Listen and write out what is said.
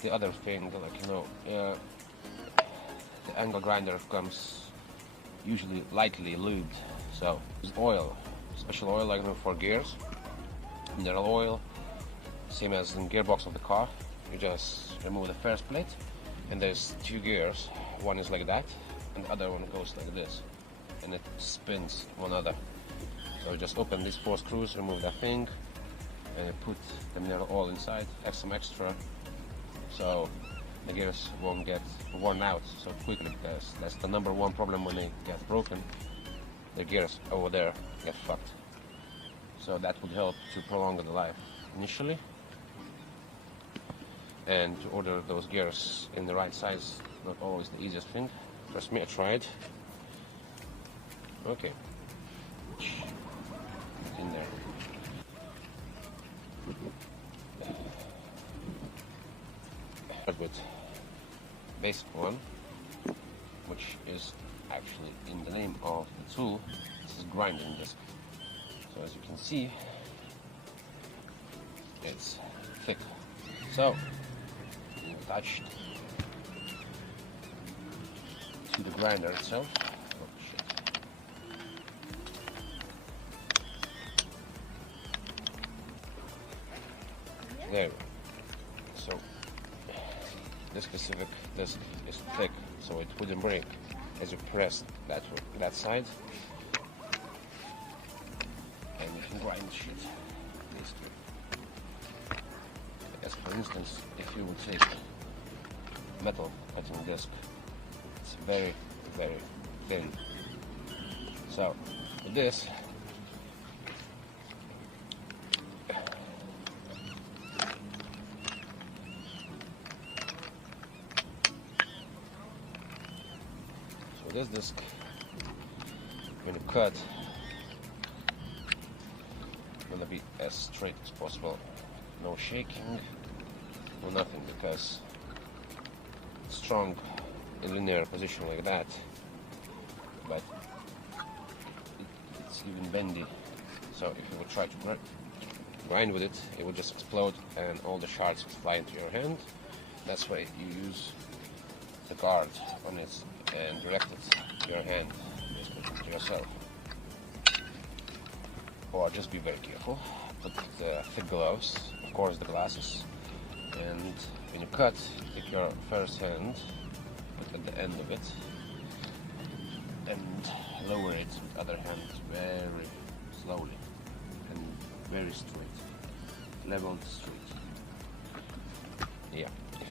The other thing, like the angle grinder comes usually lightly lubed, so oil, special oil like for gears, mineral oil, same as in gearbox of the car. You just remove the first plate, and there's two gears. One is like that, and the other one goes like this, and it spins one other. So you just open these 4 screws, remove that thing, and put the mineral oil inside. Have some extra, so the gears won't get worn out so quickly, because that's the number one problem when they get broken. The gears over there get fucked. So that would help to prolong the life initially. And to order those gears in the right size, not always the easiest thing. Trust me, I tried. Okay. In there. Start with basic one, which is actually in the name of the tool. This is grinding disc. So as you can see, it's thick. So attached to the grinder itself. Oh shit. There. So this specific disc is thick, so it wouldn't break as you press that side, and you can grind shit. These two. As for instance, if you would take metal cutting disc, it's very, very thin. So with this, this disc, when you cut, gonna be as straight as possible. No shaking, no nothing, because it's strong in linear position like that, but it's even bendy. So if you would try to grind with it, it would just explode and all the shards would fly into your hand. That's why you use the guard on it and direct it to your hand, basically to yourself. Or just be very careful. Put the thick gloves, of course the glasses, and when you cut, take your first hand, put at the end of it, and lower it with the other hand very slowly and very straight, leveled straight. Yeah.